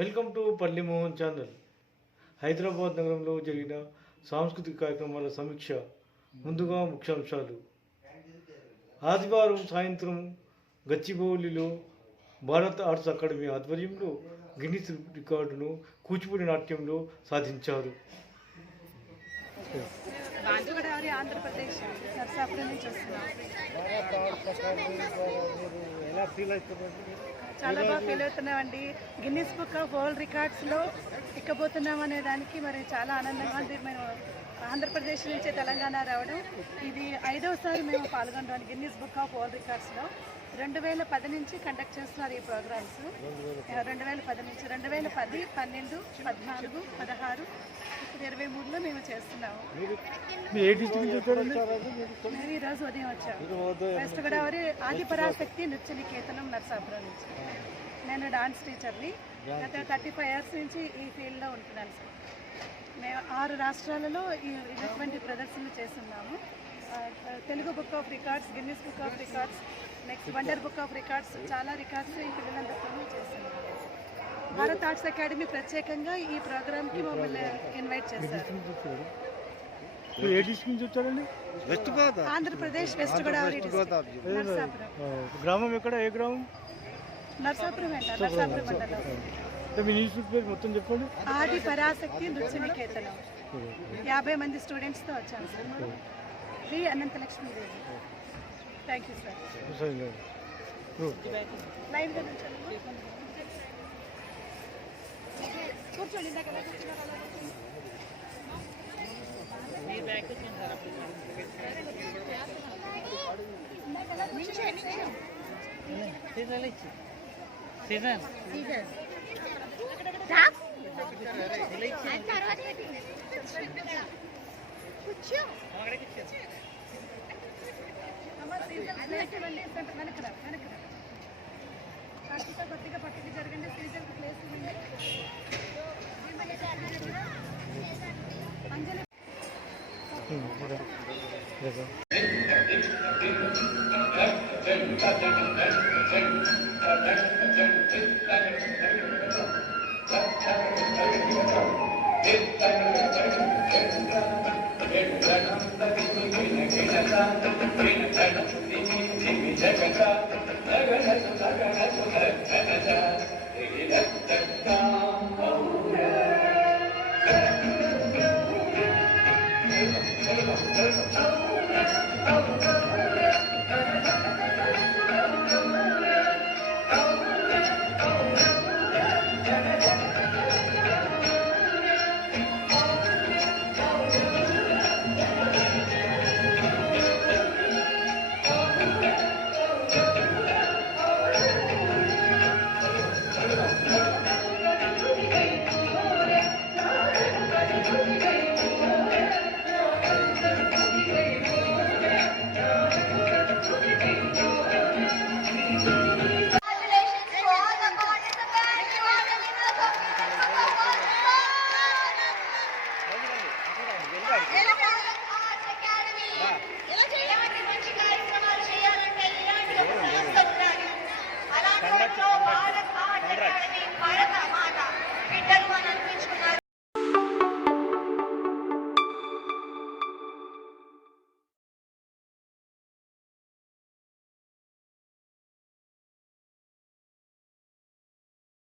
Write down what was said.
Welcome to పల్లి Mohan channel. Hyderabad నగరంలో జరిగిన సాంస్కృతిక కార్యక్రమాల సమీక్ష. ముందుగా ముఖ్యాంశాలు. ఆదివారం సాయంత్రం గచ్చిబౌలిలో భారత ఆర్ట్స్ అకాడమీ ఆధ్వర్యంలో గిన్నిస్ రికార్డును కూచిపూడి నాట్యంలో సాధించారు. ఆంధ్రప్రదేశ్ నుంచి చాలా బాగా ఫీల్ అవుతున్నామండి. గిన్నిస్ బుక్ ఆఫ్ వరల్డ్ రికార్డ్స్లో ఎక్కబోతున్నాం అనే దానికి మరి చాలా ఆనందంగా ఉంది. మేము ఆంధ్రప్రదేశ్ నుంచే తెలంగాణ రావడం ఇది 5వసారి మేము పాల్గొనడం గిన్నిస్ బుక్ ఆఫ్ వరల్డ్ రికార్డ్స్లో. 2010 నుంచి కండక్ట్ చేస్తున్నారు ఈ ప్రోగ్రామ్స్. 2010 నుంచి 2010, 12, 14, 16, ఇప్పుడు 23లో మేము చేస్తున్నాము. మేము ఈరోజు ఉదయం వచ్చాము. వెస్ట్ గోదావరి ఆదిపరాశక్తి నృత్య నికేతనం నరసాపురం నుంచి. నేను డాన్స్ టీచర్ని. గత 35 ఇయర్స్ నుంచి ఈ ఫీల్డ్లో ఉంటున్నాను సార్. మేము 6 రాష్ట్రాలలో ఇటువంటి ప్రదర్శనలు చేస్తున్నాము. Telugu book of records, Guinness book of records, next wonder book of records, చాలా రికార్డ్స్ ఈ పిల్లలందరితో చేస్తున్నాము. భారత్ ఆర్ట్స్ అకాడమీ ప్రత్యేకంగా ఈ ప్రోగ్రామ్కి మమ్మల్ని ఇన్వైట్ చేశారు. ఆంధ్రప్రదేశ్ వెస్ట్ గోదావరి నరసాపురం. గ్రామం ఎక్కడ? ఏ గ్రామం? నరసాపురం అంట. నరసాపురం మండలం. మొత్తం చెప్పండి. ఆది పరాశక్తి నృత్య నికేతనం. 50 మంది స్టూడెంట్స్తో వచ్చాను sir. Shri Ananthalakshmidevi. Thank you sir. కూర్చోండి. కొద్దిగా పట్టుకు జరగండి. సీజన్ ప్లేస్ ఇవ్వండి. అంజలి